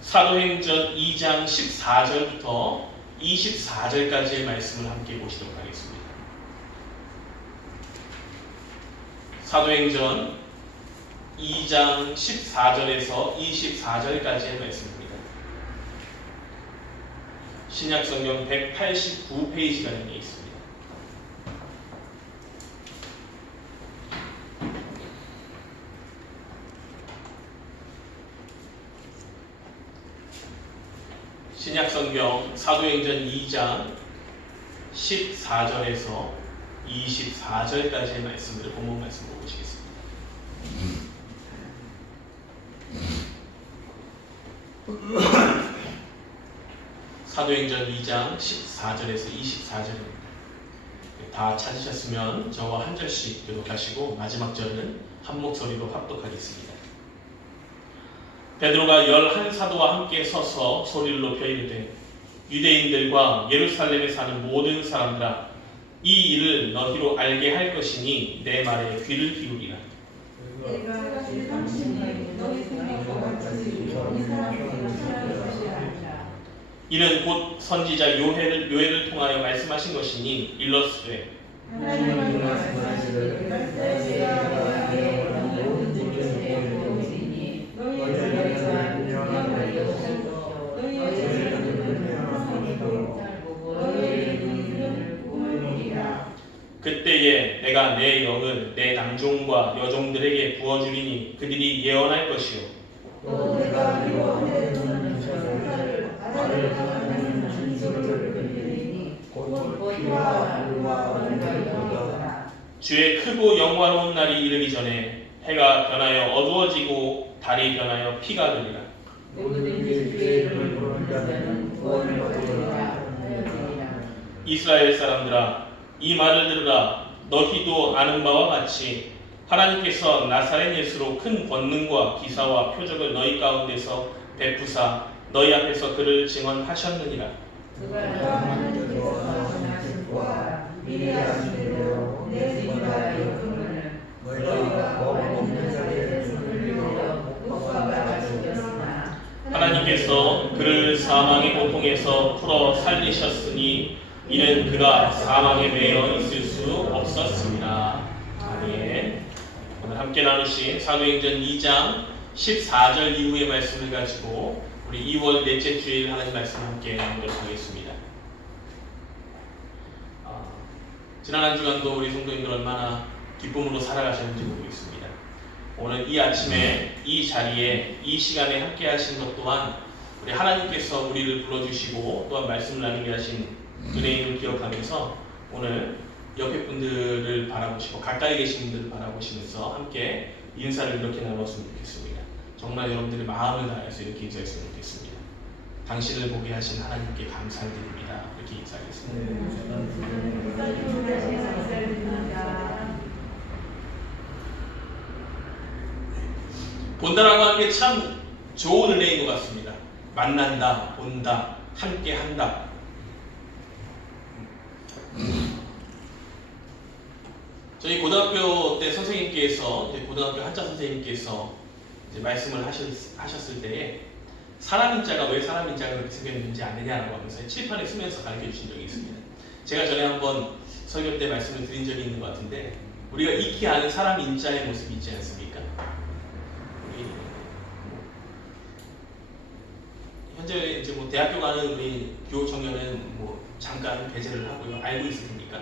사도행전 2장 14절부터 24절까지의 말씀을 함께 보시도록 하겠습니다. 사도행전 2장 14절에서 24절까지의 말씀입니다. 신약성경 189페이지가 되어 있습니다. 신약성경 사도행전 2장 14절에서 24절까지의 말씀들을 본문 말씀으로 보시겠습니다. 사도행전 2장 14절에서 24절입니다. 다 찾으셨으면 저와 한 절씩 교독하시고 마지막 절은 한 목소리로 합독하겠습니다. 베드로가 11사도와 함께 서서 소리를 높여 이르되 유대인들과 예루살렘에 사는 모든 사람들아 이 일을 너희로 알게 할 것이니 내 말에 귀를 기울이라. 내가 제3신이 너희 생각과 같이 이 사람들을 사랑할 것이라. 이는 곧 선지자 요엘을 통하여 말씀하신 것이니 일러스되 하나님이 말씀하시되 내가 내 모든 죄를 보이니 너희를 영원히 여기고 너희의 죄를 항상이고 너희의 눈을 꿈을 보리라. 그때에 내가 내 영을 내 남종과 여종들에게 부어주리니 그들이 예언할 것이요 또 내가 내 눈을 천사를 아래를 향하는 진술을 들리니 곧 피와 물과 원과 영이라. 주의 크고 영화로운 날이 이르기 전에 해가 변하여 어두워지고 달이 변하여 피가 되리라. 모든 죄의 이름을 부르는 자는 구원을 얻으리라. 이스라엘 사람들아 이 말을 들으라. 너희도 아는 바와 같이 하나님께서 나사렛 예수로 큰 권능과 기사와 표적을 너희 가운데서 베푸사 너희 앞에서 그를 증언하셨느니라. 그가 하나님께서 전하신 바 미리 아신 대로 내 생각의 역음을 너희가 먹는 자들의 손을 빌려 꽃과 같이 되었으나 하나님께서 그를 사망의 고통에서 풀어 살리셨으니 이는 그가 사망에 매여 있을 수 없었습니다. 아멘. 오늘 함께 나누신 사도행전 2장 14절 이후의 말씀을 가지고 우리 2월 넷째 주일 하나님 말씀 함께 나누도록 하겠습니다. 지난 한 주간도 우리 성도님들 얼마나 기쁨으로 살아가셨는지 모르겠습니다. 오늘 이 아침에 이 자리에 이 시간에 함께 하신 것 또한 우리 하나님께서 우리를 불러주시고 또한 말씀을 나누게 하신 은혜임을 기억하면서 오늘 옆에 분들을 바라보시고 가까이 계신 분들을 바라보시면서 함께 인사를 이렇게 나눴으면 좋겠습니다. 정말 여러분들의 마음을 다해서 이렇게 인사했으면 좋겠습니다. 당신을 보게 하신 하나님께 감사를 드립니다. 이렇게 인사하겠습니다. 본다라고 하는 게 참 좋은 은혜인 것 같습니다. 만난다, 본다, 함께 한다. 저희 고등학교 때 선생님께서 고등학교 한자 선생님께서 이제 말씀을 하셨을 때에 사람 인자가 왜 사람 인자가 그렇게 생겼는지 아느냐라고 하면서 칠판에 쓰면서 가르쳐 주신 적이 있습니다. 제가 전에 한번 설교 때 말씀을 드린 적이 있는 것 같은데 우리가 익히 아는 사람 인자의 모습이 있지 않습니까? 현재 이제 대학교 가는 우리 교우 청년은 잠깐 배제를 하고요. 알고 있을 테니까.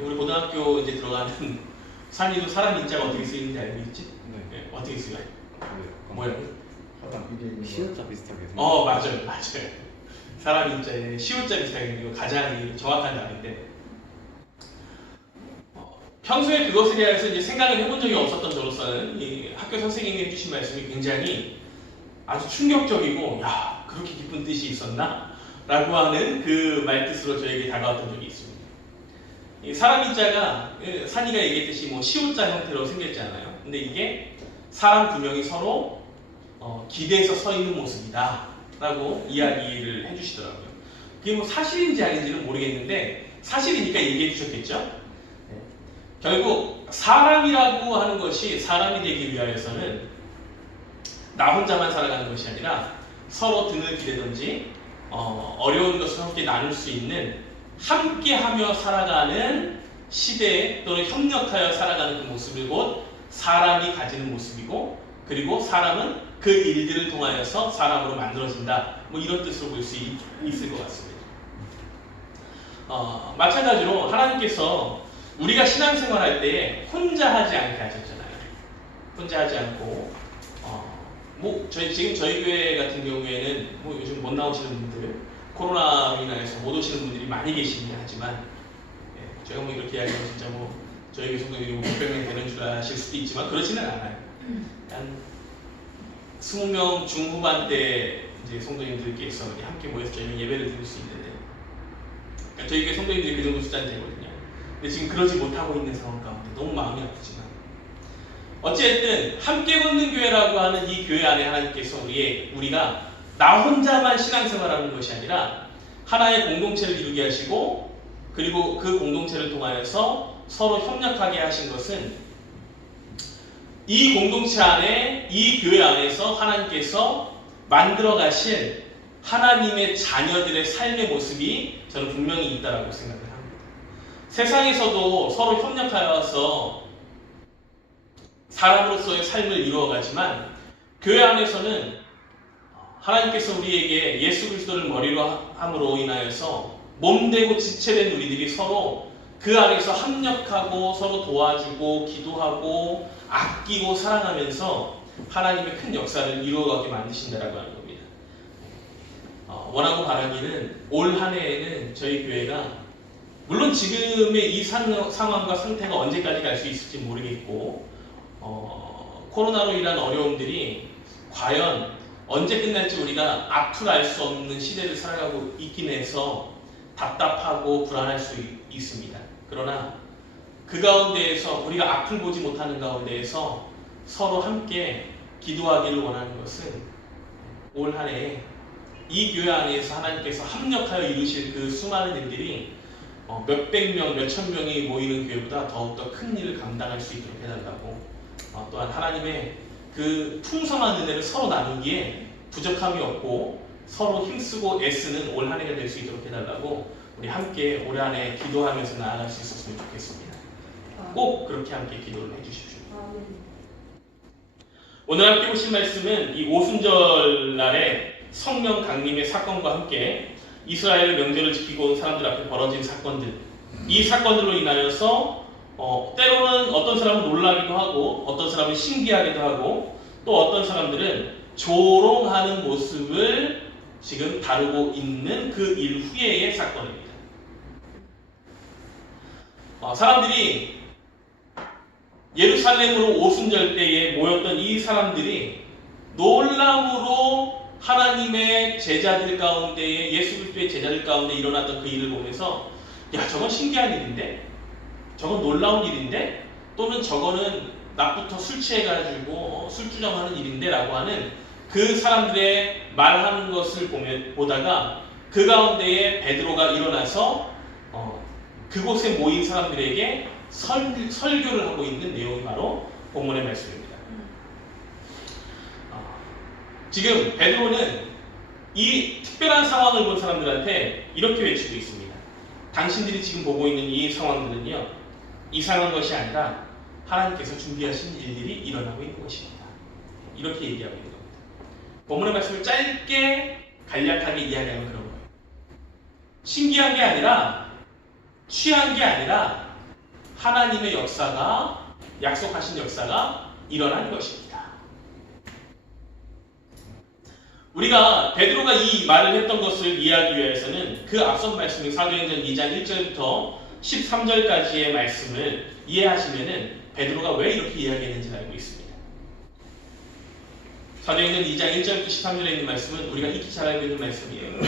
우리 고등학교 이제 들어가는 산이도 사람 인자가 어떻게 쓰이는지 알고 있지? 네. 어떻게 쓰여요? 뭐예요? 시옷자 비슷하게. 맞아요. 사람 인자에 시옷자 비슷하게 생긴 거 가장 정확한 답인데 평소에 그것에 대해서 이제 생각을 해본 적이 없었던 저로서는 이 학교 선생님이 해주신 말씀이 굉장히 아주 충격적이고 야 그렇게 깊은 뜻이 있었나? 라고 하는 그 말뜻으로 저에게 다가왔던 적이 있습니다. 이 사람 인자가 산이가 얘기했듯이 시옷자 형태로 생겼잖아요. 근데 이게 사람 두 명이 서로 기대서 서 있는 모습이다 라고 이야기를 해주시더라고요. 그게 사실인지 아닌지는 모르겠는데 사실이니까 얘기해 주셨겠죠? 결국 사람이라고 하는 것이 사람이 되기 위하여서는 나 혼자만 살아가는 것이 아니라 서로 등을 기대든지 어려운 것을 함께 나눌 수 있는 함께하며 살아가는 시대 또는 협력하여 살아가는 그 모습을 곧 사람이 가지는 모습이고, 그리고 사람은 그 일들을 통하여서 사람으로 만들어진다, 뭐 이런 뜻으로 볼 수 있을 것 같습니다. 마찬가지로 하나님께서 우리가 신앙생활할 때 혼자 하지 않게 하셨잖아요. 혼자 하지 않고 지금 저희 교회 같은 경우에는 요즘 못 나오시는 분들, 코로나로 인해서 못 오시는 분들이 많이 계시긴 하지만, 제가 이렇게 이야기하면 진짜 저희 교회 성도들이 600명 되는 줄 아실 수도 있지만 그렇지는 않아요. 한 20명 중후반대 이제 성도님들께서 함께 모여서 저희는 예배를 드릴 수 있는데, 그러니까 저희 교회 성도님들이 그 정도 숫자는 되거든요. 근데 지금 그러지 못하고 있는 상황 가운데 너무 마음이 아프지만, 어쨌든 함께 걷는 교회라고 하는 이 교회 안에 하나님께서 우리가 나 혼자만 신앙생활하는 것이 아니라 하나의 공동체를 이루게 하시고, 그리고 그 공동체를 통하여서 서로 협력하게 하신 것은 이 공동체 안에, 이 교회 안에서 하나님께서 만들어 가실 하나님의 자녀들의 삶의 모습이 저는 분명히 있다라고 생각을 합니다. 세상에서도 서로 협력하여서 사람으로서의 삶을 이루어가지만, 교회 안에서는 하나님께서 우리에게 예수 그리스도를 머리로 함으로 인하여서 몸되고 지체된 우리들이 서로 그 안에서 합력하고 서로 도와주고 기도하고 아끼고 사랑하면서 하나님의 큰 역사를 이루어가게 만드신다라고 하는 겁니다. 원하고 바라기는 올 한 해에는 저희 교회가, 물론 지금의 이 상황과 상태가 언제까지 갈 수 있을지 모르겠고, 코로나로 인한 어려움들이 과연 언제 끝날지 우리가 앞을 알 수 없는 시대를 살아가고 있긴 해서 답답하고 불안할 수 있습니다. 그러나 그 가운데에서, 우리가 앞을 보지 못하는 가운데에서 서로 함께 기도하기를 원하는 것은, 올 한 해에 이 교회 안에서 하나님께서 합력하여 이루실 그 수많은 일들이 몇백 명, 몇천 명이 모이는 교회보다 더욱더 큰 일을 감당할 수 있도록 해달라고, 또한 하나님의 그 풍성한 은혜를 서로 나누기에 부족함이 없고 서로 힘쓰고 애쓰는 올 한 해가 될 수 있도록 해달라고, 우리 함께 올 한 해 기도하면서 나아갈 수 있었으면 좋겠습니다. 꼭 그렇게 함께 기도를 해주십시오. 오늘 함께 보신 말씀은 이 오순절 날에 성령 강림의 사건과 함께 이스라엘 명절을 지키고 온 사람들 앞에 벌어진 사건들, 이 사건들로 인하여서 때로는 어떤 사람은 놀라기도 하고, 어떤 사람은 신기하기도 하고, 또 어떤 사람들은 조롱하는 모습을 지금 다루고 있는 그 일후의 사건입니다. 사람들이 예루살렘으로 오순절 때에 모였던 이 사람들이 놀람으로 하나님의 제자들 가운데에, 예수 그리스도의 제자들 가운데 일어났던 그 일을 보면서, 야, 저건 신기한 일인데? 저건 놀라운 일인데? 또는 저거는 낮부터 술 취해가지고 술주정하는 일인데? 라고 하는 그 사람들의 말하는 것을 보다가 그 가운데에 베드로가 일어나서 그곳에 모인 사람들에게 설교를 하고 있는 내용이 바로 본문의 말씀입니다. 지금 베드로는 이 특별한 상황을 본 사람들한테 이렇게 외치고 있습니다. 당신들이 지금 보고 있는 이 상황들은요, 이상한 것이 아니라 하나님께서 준비하신 일들이 일어나고 있는 것입니다. 이렇게 얘기하고 있는 겁니다. 본문의 말씀을 짧게 간략하게 이야기하면 그런 거예요. 신기한 게 아니라, 취한 게 아니라 하나님의 역사가, 약속하신 역사가 일어난 것입니다. 우리가 베드로가 이 말을 했던 것을 이해하기 위해서는 그 앞선 말씀인 사도행전 2장 1절부터 13절까지의 말씀을 이해하시면은 베드로가 왜 이렇게 이야기했는지 알고 있습니다. 사도행전 2장 1절부터 13절에 있는 말씀은 우리가 익히 잘 알고 있는 말씀이에요.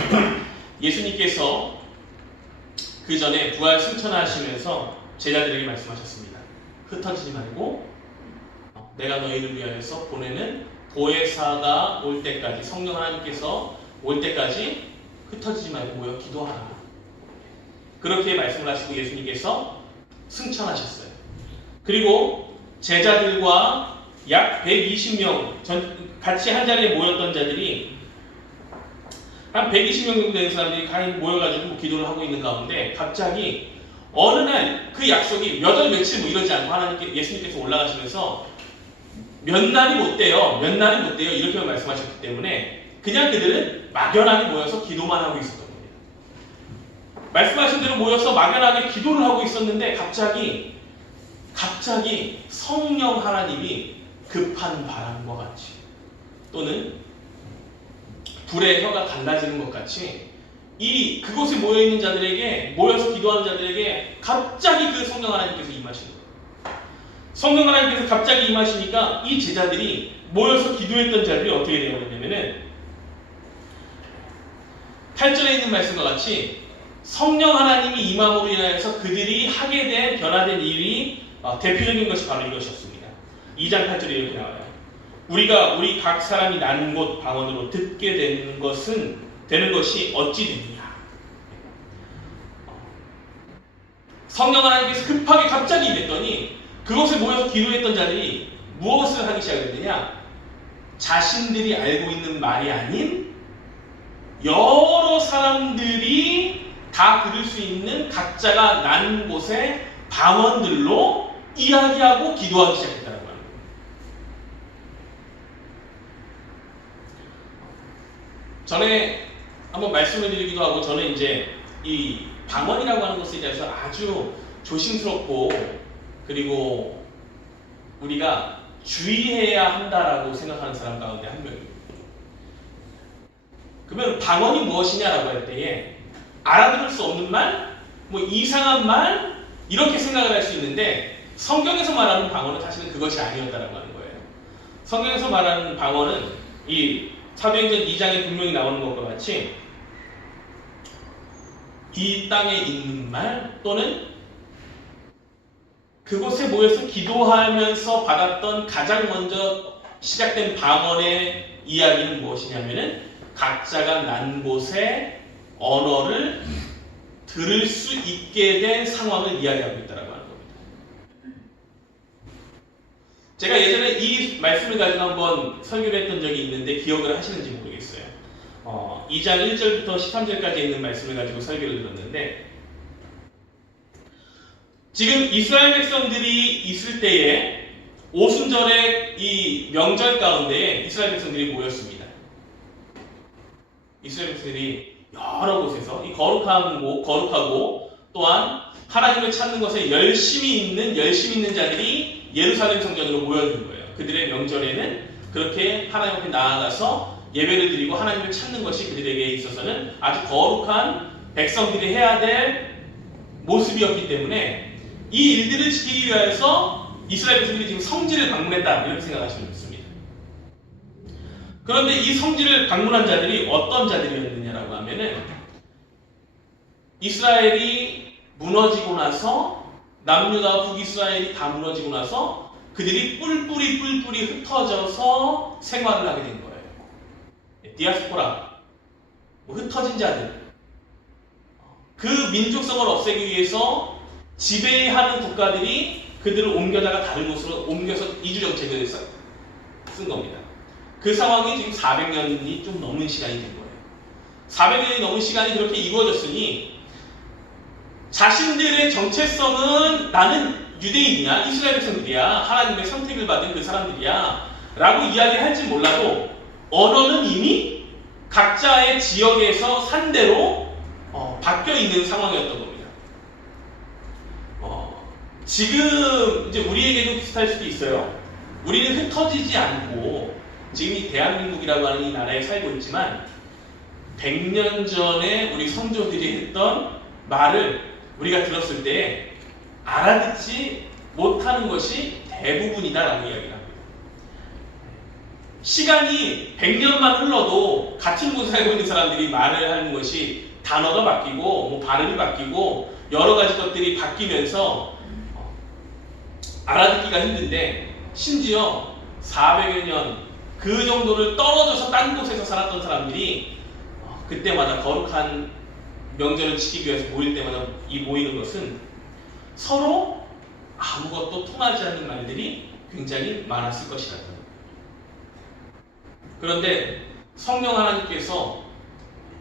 예수님께서 그 전에 부활 승천하시면서 제자들에게 말씀하셨습니다. 흩어지지 말고 내가 너희를 위하여서 보내는 보혜사가 올 때까지, 성령 하나님께서 올 때까지 흩어지지 말고 모여 기도하라. 그렇게 말씀을 하시고 예수님께서 승천하셨어요. 그리고 제자들과 약 120명, 같이 한 자리에 모였던 자들이 한 120명 정도 되는 사람들이 가히 모여가지고 기도를 하고 있는 가운데 갑자기 어느 날 그 약속이 몇 월 며칠 뭐 이러지 않고 하나님께 예수님께서 올라가시면서 몇 날이 못 돼요. 몇 날이 못 돼요. 이렇게 말씀하셨기 때문에 그냥 그들은 막연하게 모여서 기도만 하고 있었던 겁니다. 말씀하신 대로 모여서 막연하게 기도를 하고 있었는데 갑자기 성령 하나님이 급한 바람과 같이 또는 불의 혀가 갈라지는 것 같이 그곳에 모여있는 자들에게 모여서 기도하는 자들에게 갑자기 그 성령 하나님께서 임하시는 거예요. 성령 하나님께서 갑자기 임하시니까 이 제자들이 모여서 기도했던 자들이 어떻게 되어버렸냐면은 8절에 있는 말씀과 같이 성령 하나님이 임함으로 인하여서 그들이 하게 된 변화된 일이 대표적인 것이 바로 이것이었습니다. 2장 8절에 이렇게 나와요. 우리가 우리 각 사람이 나는 곳 방언으로 듣게 되는 것이 어찌 되느냐. 성령 하나님께서 급하게 갑자기 임했더니 그곳에 모여서 기도했던 자들이 무엇을 하기 시작했느냐. 자신들이 알고 있는 말이 아닌 여러 사람들이 다 들을 수 있는 각자가 난 곳의 방언들로 이야기하고 기도하기 시작했다는 거예요. 전에 한번 말씀을 드리기도 하고 저는 이제 이 방언이라고 하는 것에 대해서 아주 조심스럽고 그리고 우리가 주의해야 한다라고 생각하는 사람 가운데 한 명입니다. 그러면 방언이 무엇이냐라고 할 때에 알아들을 수 없는 말, 뭐 이상한 말 이렇게 생각을 할 수 있는데 성경에서 말하는 방언은 사실은 그것이 아니었다라고 하는 거예요. 성경에서 말하는 방언은 이 사도행전 2장에 분명히 나오는 것과 같이 이 땅에 있는 말 또는 그곳에 모여서 기도하면서 받았던 가장 먼저 시작된 방언의 이야기는 무엇이냐면은 각자가 난 곳의 언어를 들을 수 있게 된 상황을 이야기하고 있다고 하는 겁니다. 제가 예전에 이 말씀을 가지고 한번 설교를 했던 적이 있는데 기억을 하시는지 모르겠어요. 2장 1절부터 13절까지 있는 말씀을 가지고 설교를 들었는데 지금 이스라엘 백성들이 있을 때에 오순절의 이 명절 가운데 이스라엘 백성들이 모였습니다. 이스라엘 백성들이 여러 곳에서 이 거룩하고 또한 하나님을 찾는 것에 열심히 있는 자들이 예루살렘 성전으로 모여든 거예요. 그들의 명절에는 그렇게 하나님 앞에 나아가서 예배를 드리고 하나님을 찾는 것이 그들에게 있어서는 아주 거룩한 백성들이 해야 될 모습이었기 때문에 이 일들을 지키기 위해서 이스라엘 백성들이 지금 성지를 방문했다 이렇게 생각하시면 좋습니다. 그런데 이 성지를 방문한 자들이 어떤 자들이었느냐라고 하면은 이스라엘이 무너지고 나서 남유다 북이스라엘이 다 무너지고 나서 그들이 뿔뿔이 흩어져서 생활을 하게 된 거예요. 디아스포라, 흩어진 자들. 그 민족성을 없애기 위해서 지배하는 국가들이 그들을 옮겨다가 다른 곳으로 옮겨서 이주 정책을 쓴 겁니다. 그 상황이 지금 400년이 좀 넘는 시간이 된 거예요. 400년이 넘은 시간이 그렇게 이루어졌으니 자신들의 정체성은 나는 유대인이야, 이스라엘 백성들이야, 하나님의 선택을 받은 그 사람들이야 라고 이야기할지 몰라도 언어는 이미 각자의 지역에서 산대로 바뀌어 있는 상황이었던 겁니다. 지금 이제 우리에게도 비슷할 수도 있어요. 우리는 흩어지지 않고 지금 이 대한민국이라고 하는 이 나라에 살고 있지만 100년 전에 우리 선조들이 했던 말을 우리가 들었을 때 알아듣지 못하는 것이 대부분이다라고 이야기를 합니다. 시간이 100년만 흘러도 같은 곳에 살고 있는 사람들이 말을 하는 것이 단어가 바뀌고 발음이 바뀌고 여러 가지 것들이 바뀌면서 알아듣기가 힘든데 심지어 400여 년 그 정도를 떨어져서 딴 곳에서 살았던 사람들이 그때마다 거룩한 명절을 지키기 위해서 모일 때마다 모이는 것은 서로 아무것도 통하지 않는 말들이 굉장히 많았을 것이다. 그런데 성령 하나님께서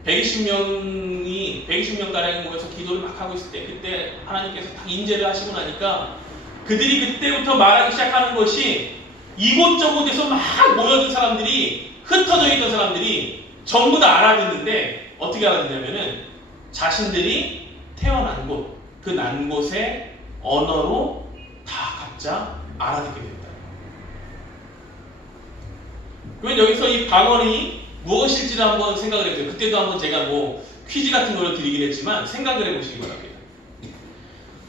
120명가량이 모여서 기도를 막 하고 있을 때 그때 하나님께서 딱 인재를 하시고 나니까 그들이 그때부터 말하기 시작하는 것이 이곳저곳에서 막 모여든 사람들이, 흩어져 있던 사람들이 전부 다 알아듣는데 어떻게 알아듣냐면은 자신들이 태어난 곳, 그 난 곳의 언어로 다 각자 알아듣게 된다. 그러면 여기서 이 방언이 무엇일지를 한번 생각을 해보세요. 그때도 한번 제가 뭐 퀴즈 같은 걸 드리긴 했지만 생각을 해보시기 바랍니다.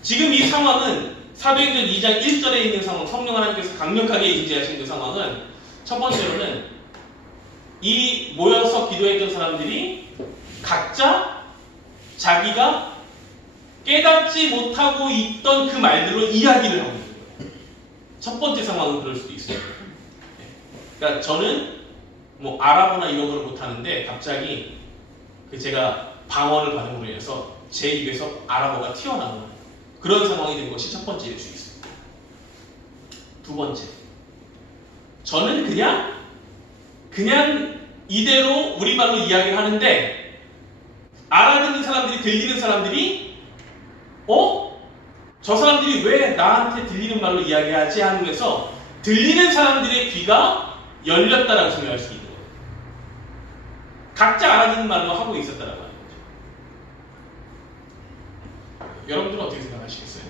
지금 이 상황은 사도행전 2장 1절에 있는 상황, 성령 하나님께서 강력하게 임재하신 그 상황은 첫 번째로는 이 모여서 기도했던 사람들이 각자 자기가 깨닫지 못하고 있던 그 말들로 이야기를 하고 있는 거예요. 첫 번째 상황은 그럴 수도 있어요. 그러니까 저는 뭐 아랍어나 이런 걸 못하는데 갑자기 제가 방언을 받음으로 인해서 제 입에서 아랍어가 튀어나오는 그런 상황이 된 것이 첫 번째일 수 있습니다. 두 번째, 저는 그냥 이대로 우리말로 이야기를 하는데 알아듣는 사람들이, 들리는 사람들이 저 사람들이 왜 나한테 들리는 말로 이야기하지 하면서 들리는 사람들의 귀가 열렸다라고 생각할 수 있는 거예요. 각자 알아듣는 말로 하고 있었다라고 하는 거죠. 여러분들은 어떻게 생각하시겠어요?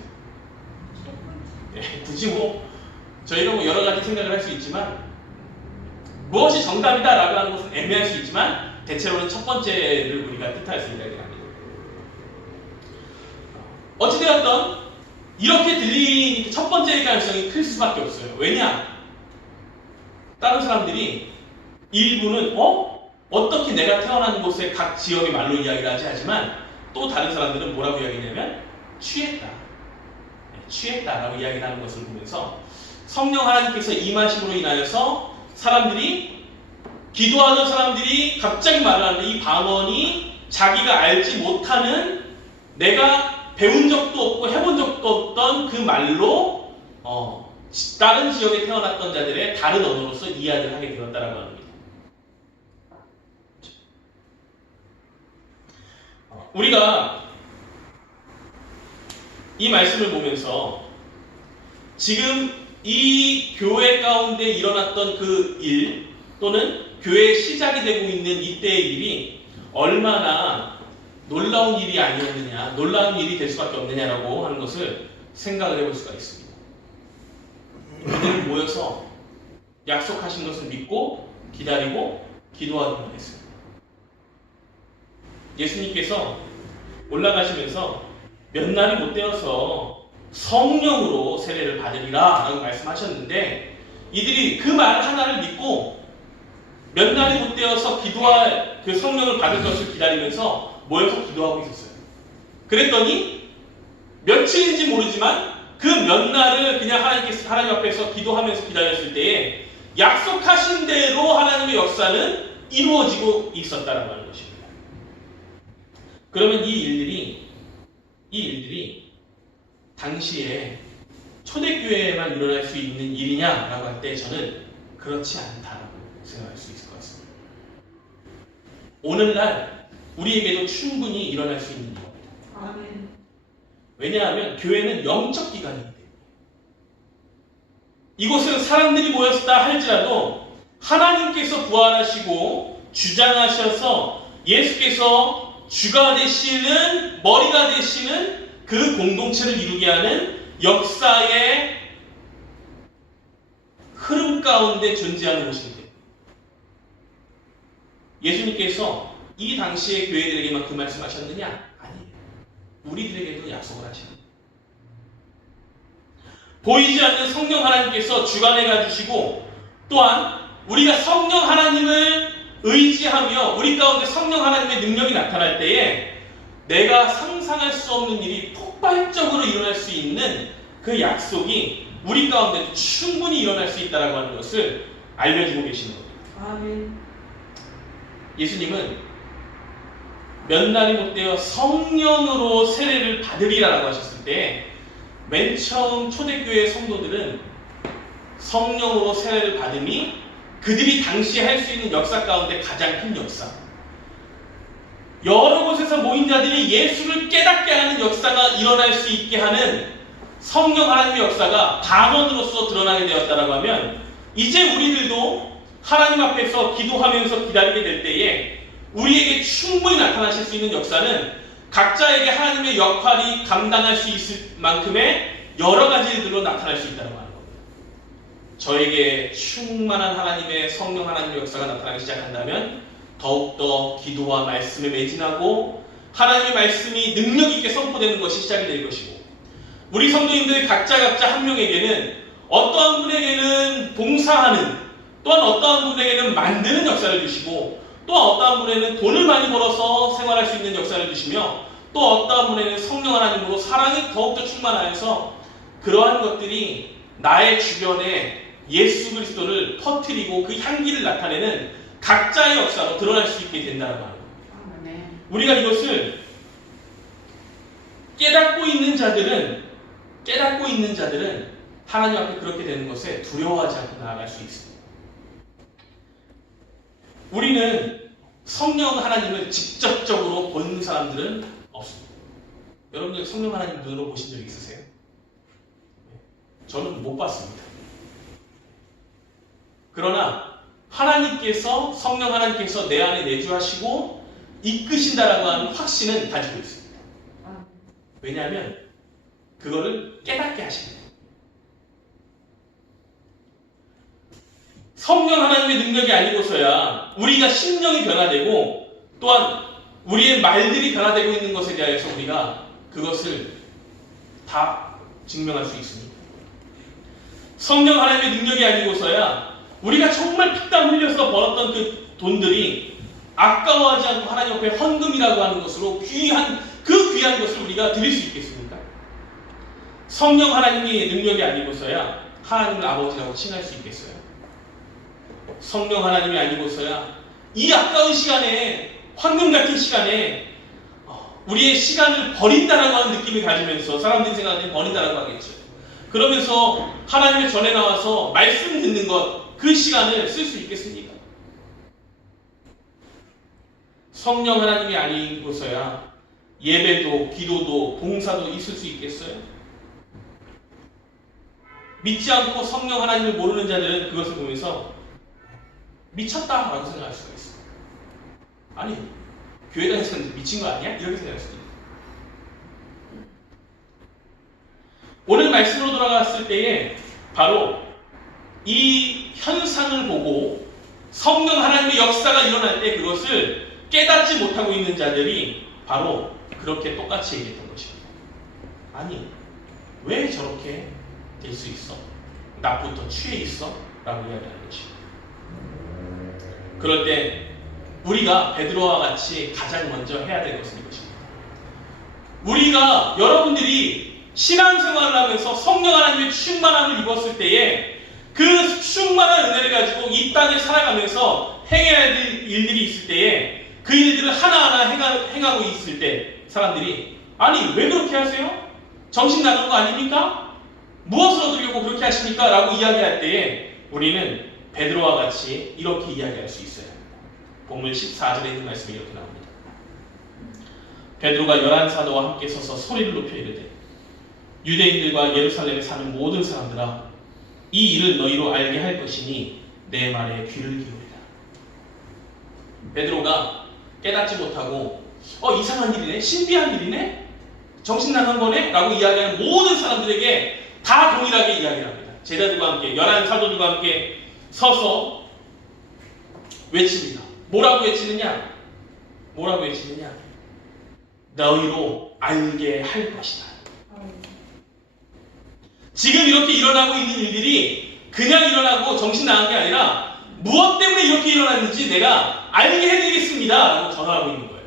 네, 굳이 저희가 여러 가지 생각을 할 수 있지만 무엇이 정답이다라고 하는 것은 애매할 수 있지만 대체로는 첫 번째를 우리가 뜻할 수 있다고 합니다. 어찌되었던 이렇게 들리는 첫 번째의 가능성이 클 수밖에 없어요. 왜냐? 다른 사람들이 일부는 어떻게 내가 태어난 곳의 각 지역의 말로 이야기를 하지만 또 다른 사람들은 뭐라고 이야기하냐면 취했다라고 이야기를 하는 것을 보면서 성령 하나님께서 임하심으로 인하여서 사람들이, 기도하던 사람들이 갑자기 말을 하는데 이 방언이 자기가 알지 못하는, 내가 배운 적도 없고 해본 적도 없던 그 말로 다른 지역에 태어났던 자들의 다른 언어로서 이야기를 하게 되었다라고 합니다. 우리가 이 말씀을 보면서 지금 이 교회 가운데 일어났던 그 일 또는 교회의 시작이 되고 있는 이때의 일이 얼마나 놀라운 일이 아니었느냐, 놀라운 일이 될 수밖에 없느냐라고 하는 것을 생각을 해볼 수가 있습니다. 그들이 모여서 약속하신 것을 믿고 기다리고 기도하기만 했습니다. 예수님께서 올라가시면서 몇 날이 못 되어서 성령으로 세례를 받으리라 라고 말씀하셨는데 이들이 그 말 하나를 믿고 몇 날이 못 되어서 기도할 그 성령을 받을 것을 기다리면서 모여서 기도하고 있었어요. 그랬더니 며칠인지 모르지만 그 몇 날을 그냥 하나님 앞에서 기도하면서 기다렸을 때에 약속하신 대로 하나님의 역사는 이루어지고 있었다라고 하는 것입니다. 그러면 이 일들이 당시에 초대교회에만 일어날 수 있는 일이냐라고 할 때 저는 그렇지 않다라고 생각할 수 있을 것 같습니다. 오늘날 우리에게도 충분히 일어날 수 있는 일입니다. 아멘. 왜냐하면 교회는 영적 기관이기 때문에 이곳은 사람들이 모였다 할지라도 하나님께서 부활하시고 주장하셔서 예수께서 주가 되시는, 머리가 되시는 그 공동체를 이루게 하는 역사의 흐름 가운데 존재하는 곳인데 예수님께서 이 당시의 교회들에게만 그 말씀하셨느냐? 아니에요. 우리들에게도 약속을 하십니다. 보이지 않는 성령 하나님께서 주관해 가주시고 또한 우리가 성령 하나님을 의지하며 우리 가운데 성령 하나님의 능력이 나타날 때에 내가 상상할 수 없는 일이 폭발적으로 일어날 수 있는 그 약속이 우리 가운데 충분히 일어날 수 있다는 하는 것을 알려주고 계시는 겁니다. 아멘. 예수님은 몇 날이 못 되어 성령으로 세례를 받으리라고 하셨을 때 맨 처음 초대교회 성도들은 성령으로 세례를 받음이 그들이 당시에 할 수 있는 역사 가운데 가장 큰 역사. 여러 곳에서 모인 자들이 예수를 깨닫게 하는 역사가 일어날 수 있게 하는 성령 하나님의 역사가 방언으로서 드러나게 되었다라고 하면 이제 우리들도 하나님 앞에서 기도하면서 기다리게 될 때에 우리에게 충분히 나타나실 수 있는 역사는 각자에게 하나님의 역할이 감당할 수 있을 만큼의 여러 가지 일들로 나타날 수 있다는 겁니다. 저에게 충만한 하나님의 성령 하나님의 역사가 나타나기 시작한다면 더욱더 기도와 말씀에 매진하고 하나님의 말씀이 능력 있게 선포되는 것이 시작이 될 것이고, 우리 성도님들 각자 한 명에게는 어떠한 분에게는 봉사하는, 또한 어떠한 분에게는 만드는 역사를 주시고, 또 어떠한 분에게는 돈을 많이 벌어서 생활할 수 있는 역사를 주시며, 또 어떠한 분에게는 성령 하나님으로 사랑이 더욱더 충만하여서 그러한 것들이 나의 주변에 예수 그리스도를 퍼뜨리고 그 향기를 나타내는 각자의 역사로 드러날 수 있게 된다는 말입니다. 우리가 이것을 깨닫고 있는 자들은 하나님 앞에 그렇게 되는 것에 두려워하지 않고 나아갈 수 있습니다. 우리는 성령 하나님을 직접적으로 본 사람들은 없습니다. 여러분들 성령 하나님 눈으로 보신 적 있으세요? 저는 못 봤습니다. 그러나 하나님께서, 성령 하나님께서 내 안에 내주하시고 이끄신다라고 하는 확신은 가지고 있습니다. 왜냐하면 그거를 깨닫게 하시는 거예요. 성령 하나님의 능력이 아니고서야 우리가 심령이 변화되고 또한 우리의 말들이 변화되고 있는 것에 대해서 우리가 그것을 다 증명할 수 있습니다. 성령 하나님의 능력이 아니고서야 우리가 정말 피땀 흘려서 벌었던 그 돈들이 아까워하지 않고 하나님 앞에 헌금이라고 하는 것으로 귀한 것을 우리가 드릴 수 있겠습니까? 성령 하나님의 능력이 아니고서야 하나님을 아버지라고 칭할 수 있겠어요? 성령 하나님이 아니고서야 이 아까운 시간에, 황금 같은 시간에 우리의 시간을 버린다라고 하는 느낌을 가지면서 사람들이 생각하는 버린다라고 하겠죠. 그러면서 하나님의 전에 나와서 말씀 듣는 것, 그 시간을 쓸 수 있겠습니까? 성령 하나님이 아니고서야 예배도, 기도도, 봉사도 있을 수 있겠어요? 믿지 않고 성령 하나님을 모르는 자들은 그것을 보면서 미쳤다라고 생각할 수가 있습니다. 아니, 교회 다니는 사람들 미친 거 아니야? 이렇게 생각할 수도 있습니다. 오늘 말씀으로 돌아갔을 때에 바로 이 현상을 보고 성령 하나님의 역사가 일어날 때 그것을 깨닫지 못하고 있는 자들이 바로 그렇게 똑같이 얘기했던 것입니다. 아니, 왜 저렇게 될 수 있어? 낮부터 취해 있어? 라고 이야기하는 것입니다. 그럴 때 우리가 베드로와 같이 가장 먼저 해야 될 것은 이것입니다. 우리가, 여러분들이 신앙생활을 하면서 성령 하나님의 충만함을 입었을 때에 그 충만한 은혜를 가지고 이 땅을 살아가면서 행해야 될 일들이 있을 때에 그 일들을 하나하나 행하고 있을 때 사람들이, 아니 왜 그렇게 하세요? 정신 나간 거 아닙니까? 무엇을 얻으려고 그렇게 하십니까? 라고 이야기할 때에 우리는 베드로와 같이 이렇게 이야기할 수 있어요. 본문 14절에 있는 말씀이 이렇게 나옵니다. 베드로가 11사도와 함께 서서 소리를 높여 이르되, 유대인들과 예루살렘에 사는 모든 사람들아, 이 일을 너희로 알게 할 것이니 내 말에 귀를 기울이라. 베드로가 깨닫지 못하고 이상한 일이네, 신비한 일이네, 정신 나간 거네 라고 이야기하는 모든 사람들에게 다 동일하게 이야기를 합니다. 제자들과 함께, 11사도들과 함께 서서 외칩니다. 뭐라고 외치느냐? 너희로 알게 할 것이다. 지금 이렇게 일어나고 있는 일들이 그냥 일어나고 정신 나간 게 아니라 무엇 때문에 이렇게 일어났는지 내가 알게 해드리겠습니다 라고 전화하고 있는 거예요.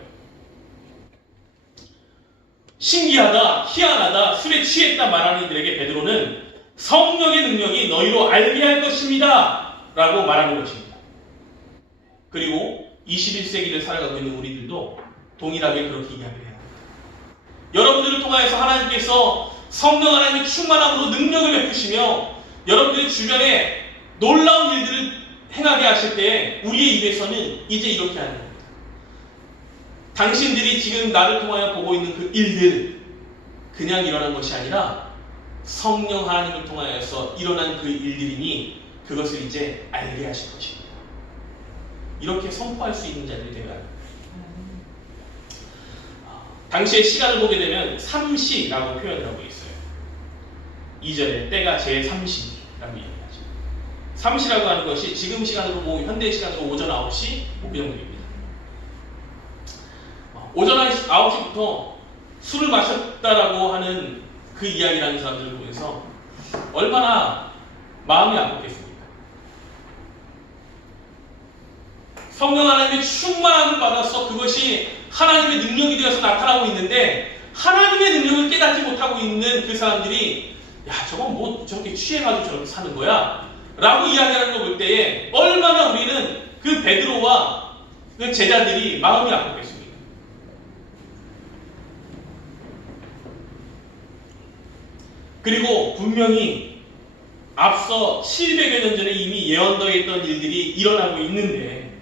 신기하다, 희한하다, 술에 취했다 말하는 이들에게 베드로는 성령의 능력이 너희로 알게 할 것입니다 라고 말하는 것입니다. 그리고 21세기를 살아가고 있는 우리들도 동일하게 그렇게 이야기를 해야 합니다. 여러분들을 통하여서 하나님께서 성령 하나님의 충만함으로 능력을 베푸시며 여러분들의 주변에 놀라운 일들을 행하게 하실 때 우리의 입에서는 이제 이렇게 하는 겁니다. 당신들이 지금 나를 통하여 보고 있는 그 일들 그냥 일어난 것이 아니라 성령 하나님을 통하여서 일어난 그 일들이니 그것을 이제 알게 하실 것입니다. 이렇게 선포할 수 있는 자들이 되어야 합니다. 당시의 시간을 보게 되면 삼시라고 표현을 하고 있어요. 2절에 때가 제3시라고 얘기하죠. 삼시라고 하는 것이 지금 시간으로 현대 시간으로 오전 9시 그 정도입니다. 오전 9시부터 술을 마셨다라고 하는 그 이야기라는 사람들을 보면서 얼마나 마음이 아팠겠습니까? 성령 하나님의 충만함을 받아서 그것이 하나님의 능력이 되어서 나타나고 있는데 하나님의 능력을 깨닫지 못하고 있는 그 사람들이 야 저건 뭐 저렇게 취해가지고 저렇게 사는 거야? 라고 이야기하는 걸 볼 때에 얼마나 우리는 그 베드로와 그 제자들이 마음이 아팠겠습니까? 그리고 분명히 앞서 700여 년 전에 이미 예언되어 있던 일들이 일어나고 있는데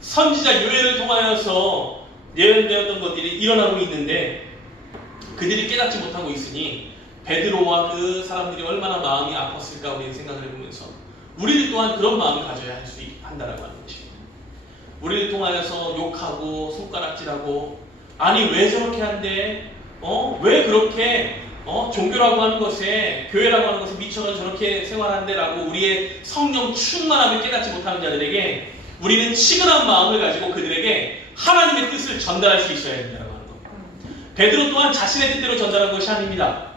선지자 요엘을 통하여서 예언되었던 것들이 일어나고 있는데 그들이 깨닫지 못하고 있으니 베드로와 그 사람들이 얼마나 마음이 아팠을까 우리는 생각을 해보면서 우리들 또한 그런 마음을 가져야 한다라고 하는 것입니다. 우리를 통하여서 욕하고 손가락질하고 아니 왜 저렇게 한대? 왜 그렇게 종교라고 하는 것에 교회라고 하는 것에 미쳐서 저렇게 생활한대 라고 우리의 성령 충만함을 깨닫지 못하는 자들에게 우리는 치근한 마음을 가지고 그들에게 하나님의 뜻을 전달할 수 있어야 된다고 하는 겁니다. 베드로 또한 자신의 뜻대로 전달한 것이 아닙니다.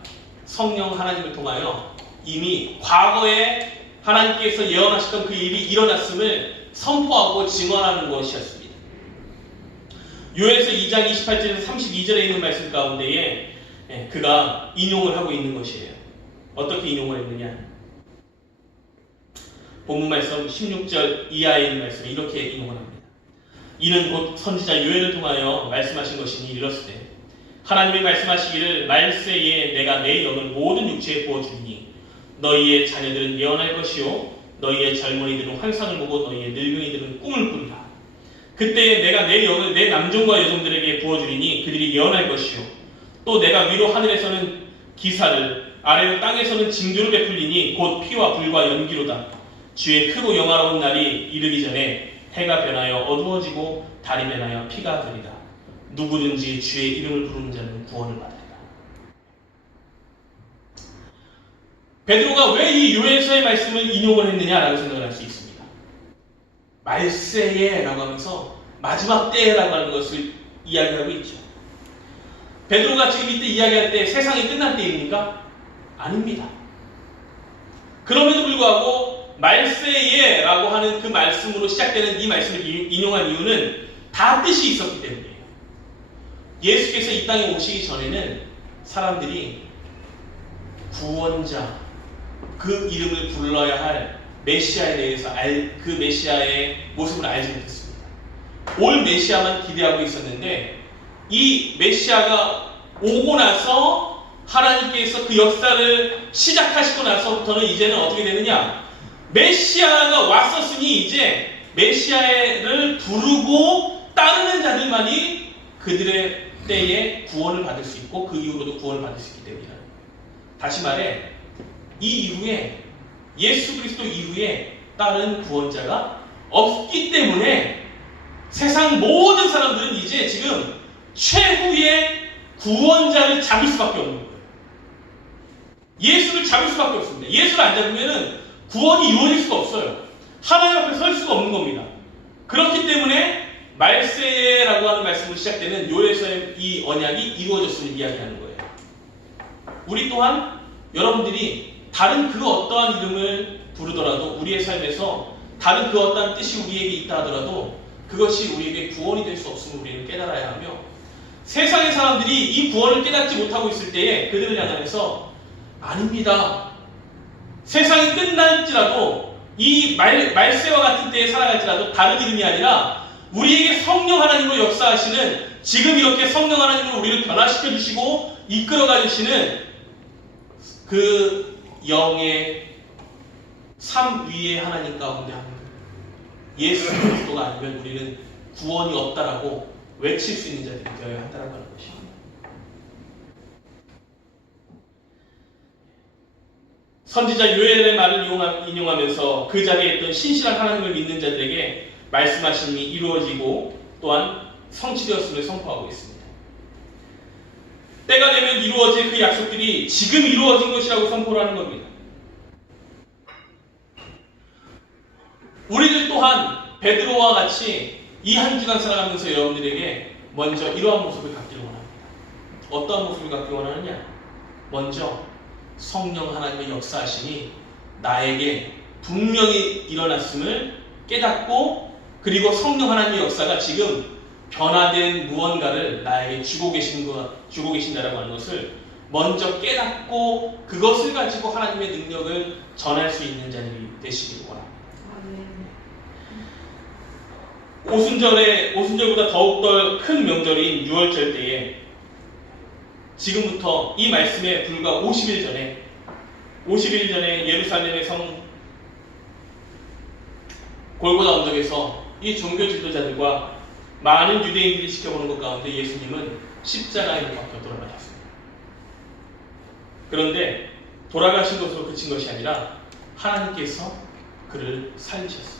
성령 하나님을 통하여 이미 과거에 하나님께서 예언하셨던 그 일이 일어났음을 선포하고 증언하는 것이었습니다. 요엘서 2장 28절에서 32절에 있는 말씀 가운데에 그가 인용을 하고 있는 것이에요. 어떻게 인용을 했느냐? 본문 말씀 16절 이하에 있는 말씀을 이렇게 인용을 합니다. 이는 곧 선지자 요엘을 통하여 말씀하신 것이니 이렇으되 하나님이 말씀하시기를 말세에 내가 내 영을 모든 육체에 부어주리니 너희의 자녀들은 예언할 것이요 너희의 젊은이들은 환상을 보고 너희의 늙은이들은 꿈을 꾸리라. 그때에 내가 내 영을 내 남종과 여종들에게 부어주리니 그들이 예언할 것이요 또 내가 위로 하늘에서는 기사를 아래로 땅에서는 징조를 베풀리니 곧 피와 불과 연기로다. 주의 크고 영화로운 날이 이르기 전에 해가 변하여 어두워지고 달이 변하여 피가 되리라. 누구든지 주의 이름을 부르는 자는 구원을 받으리라. 베드로가 왜 이 요엘서의 말씀을 인용을 했느냐라고 생각을 할 수 있습니다. 말세에 라고 하면서 마지막 때라고 하는 것을 이야기하고 있죠. 베드로가 지금 이때 이야기할 때 세상이 끝날 때입니까? 아닙니다. 그럼에도 불구하고 말세에 라고 하는 그 말씀으로 시작되는 이 말씀을 인용한 이유는 다 뜻이 있었기 때문이에요. 예수께서 이 땅에 오시기 전에는 사람들이 구원자, 그 이름을 불러야 할 메시아에 대해서 그 메시아의 모습을 알지 못했습니다. 올 메시아만 기대하고 있었는데 이 메시아가 오고 나서 하나님께서 그 역사를 시작하시고 나서부터는 이제는 어떻게 되느냐? 메시아가 왔었으니 이제 메시아를 부르고 따르는 자들만이 그들의 때에 구원을 받을 수 있고 그 이후로도 구원을 받을 수 있기 때문이다. 다시 말해 이 이후에 예수 그리스도 이후에 다른 구원자가 없기 때문에 세상 모든 사람들은 이제 지금 최후의 구원자를 잡을 수밖에 없는 거예요. 예수를 잡을 수밖에 없습니다. 예수를 안 잡으면 구원이 이루어질 수가 없어요. 하나님 앞에 설 수가 없는 겁니다. 그렇기 때문에 말세라고 하는 말씀으로 시작되는 요엘서의 이 언약이 이루어졌음을 이야기하는 거예요. 우리 또한 여러분들이 다른 그 어떠한 이름을 부르더라도 우리의 삶에서 다른 그 어떠한 뜻이 우리에게 있다 하더라도 그것이 우리에게 구원이 될 수 없음을 우리는 깨달아야 하며 세상의 사람들이 이 구원을 깨닫지 못하고 있을 때에 그들을 향해서 아닙니다. 세상이 끝날지라도 이 말세와 같은 때에 살아갈지라도 다른 이름이 아니라 우리에게 성령 하나님으로 역사하시는 지금 이렇게 성령 하나님으로 우리를 변화시켜 주시고 이끌어가 주시는 그 영의 삶 위의 하나님 가운데 한 예수 그리스도가 아니면 우리는 구원이 없다라고 외칠 수 있는 자들이 되어야 한다고 하는 것입니다. 선지자 요엘의 말을 인용하면서 그 자리에 있던 신실한 하나님을 믿는 자들에게 말씀하심이 이루어지고 또한 성취되었음을 선포하고 있습니다. 때가 되면 이루어질 그 약속들이 지금 이루어진 것이라고 선포를 하는 겁니다. 우리들 또한 베드로와 같이 이 한 주간 살아가면서 여러분들에게 먼저 이러한 모습을 갖기를 원합니다. 어떠한 모습을 갖기 원하느냐? 먼저 성령 하나님의 역사하심이 나에게 분명히 일어났음을 깨닫고, 그리고 성령 하나님의 역사가 지금 변화된 무언가를 나에게 주고 계신다라고 하는 것을 먼저 깨닫고 그것을 가지고 하나님의 능력을 전할 수 있는 자들이 되시길 원합니다. 오순절보다 더욱더 큰 명절인 6월절 때에 지금부터 이 말씀에 불과 50일 전에 예루살렘의 성 골고다 언덕에서 이 종교 지도자들과 많은 유대인들이 지켜보는 것 가운데 예수님은 십자가에 못 박혀 돌아가셨습니다. 그런데 돌아가신 것으로 그친 것이 아니라 하나님께서 그를 살리셨습니다.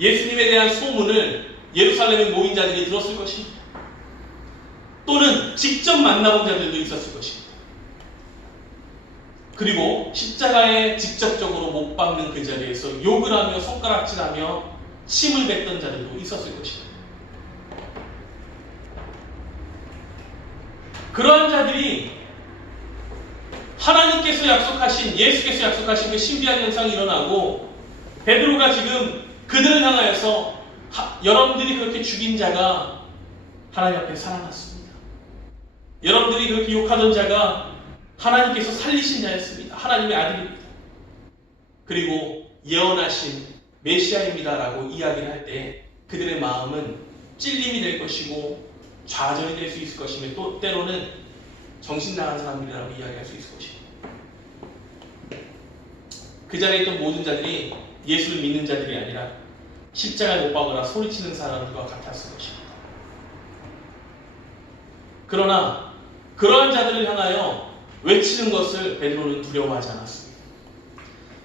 예수님에 대한 소문을 예루살렘에 모인 자들이 들었을 것입니다. 또는 직접 만나본 자들도 있었을 것입니다. 그리고 십자가에 직접적으로 못 박는 그 자리에서 욕을 하며 손가락질하며 침을 뱉던 자들도 있었을 것입니다. 그러한 자들이 하나님께서 약속하신, 예수께서 약속하신 그 신비한 현상이 일어나고 베드로가 지금 그들을 향하여서 여러분들이 그렇게 죽인 자가 하나님 앞에 살아났습니다. 여러분들이 그렇게 욕하던 자가 하나님께서 살리신 자였습니다. 하나님의 아들입니다. 그리고 예언하신 메시아입니다라고 이야기를 할 때 그들의 마음은 찔림이 될 것이고 좌절이 될 수 있을 것이며 또 때로는 정신 나간 사람들이라고 이야기할 수 있을 것입니다. 그 자리에 있던 모든 자들이 예수를 믿는 자들이 아니라 십자가에 못 박으라 소리치는 사람들과 같았을 것입니다. 그러나 그러한 자들을 향하여 외치는 것을 베드로는 두려워하지 않았습니다.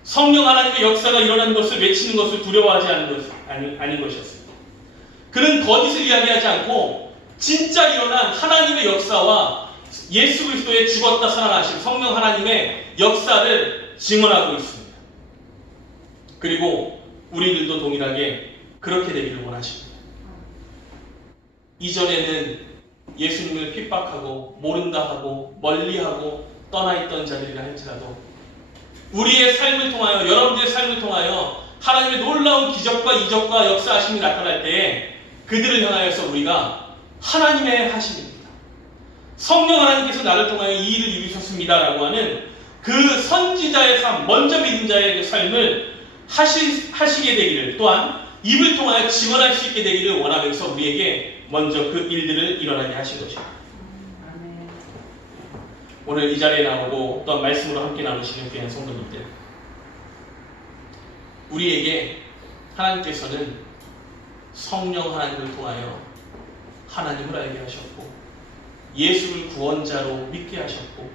성령 하나님의 역사가 일어난 것을 외치는 것을 두려워하지 아닌 것이었습니다. 그는 거짓을 이야기하지 않고 진짜 일어난 하나님의 역사와 예수 그리스도의 죽었다 살아나신 성령 하나님의 역사를 증언하고 있습니다. 그리고 우리들도 동일하게 그렇게 되기를 원하십니다. 이전에는 예수님을 핍박하고 모른다 하고 멀리하고 떠나있던 자들이라 할지라도 우리의 삶을 통하여, 여러분들의 삶을 통하여 하나님의 놀라운 기적과 이적과 역사하심이 나타날 때에 그들을 향하여서 우리가 하나님의 하심입니다. 성령 하나님께서 나를 통하여 이 일을 이루셨습니다 라고 하는 그 선지자의 삶, 먼저 믿은 자의 그 삶을 하시게 되기를, 또한 입을 통하여 증언할 수 있게 되기를 원하면서 우리에게 먼저 그 일들을 일어나게 하신 것입니다. 오늘 이 자리에 나오고 또한 말씀으로 함께 나누시는 귀한 성도님들, 우리에게 하나님께서는 성령 하나님을 통하여 하나님을 알게 하셨고 예수를 구원자로 믿게 하셨고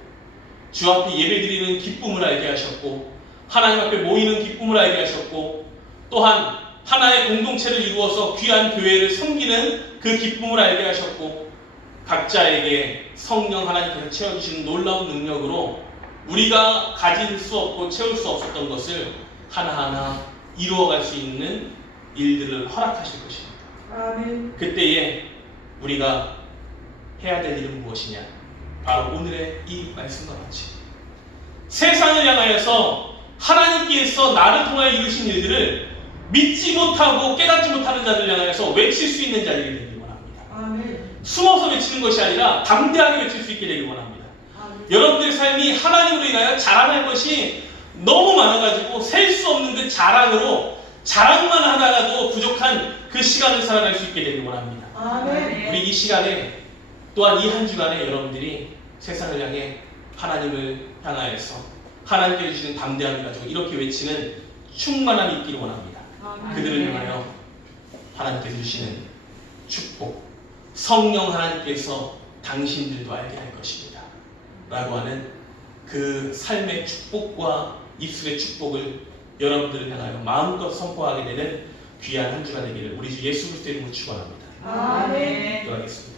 주 앞에 예배드리는 기쁨을 알게 하셨고 하나님 앞에 모이는 기쁨을 알게 하셨고 또한 하나의 공동체를 이루어서 귀한 교회를 섬기는 그 기쁨을 알게 하셨고 각자에게 성령 하나님께서 채워주시는 놀라운 능력으로 우리가 가질 수 없고 채울 수 없었던 것을 하나하나 이루어갈 수 있는 일들을 허락하실 것입니다. 아멘. 그때에 우리가 해야 될 일은 무엇이냐? 바로 오늘의 이 말씀과 같이 세상을 향하여서 하나님께서 나를 통하여 이루신 일들을 믿지 못하고 깨닫지 못하는 자들 향하여서 외칠 수 있는 자들이 되길 원합니다. 아멘. 숨어서 외치는 것이 아니라 담대하게 외칠 수 있게 되길 원합니다. 아멘. 여러분들의 삶이 하나님으로 인하여 자랑할 것이 너무 많아가지고 셀 수 없는 그 자랑으로 자랑만 하다가도 부족한 그 시간을 살아갈 수 있게 되길 원합니다. 아멘. 우리 이 시간에 또한 이 한 주간에 여러분들이 세상을 향해 하나님을 향하여서 하나님께 주시는 담대함을 가지고 이렇게 외치는 충만함이 있기를 원합니다. 그들을 향하여 하나님께서 주시는 축복, 성령 하나님께서 당신들도 알게 할 것입니다 라고 하는 그 삶의 축복과 입술의 축복을 여러분들을 향하여 마음껏 선포하게 되는 귀한 한 주가 되기를 우리 주 예수 그리스도 이름으로 축원합니다. 아멘. 기도하겠습니다.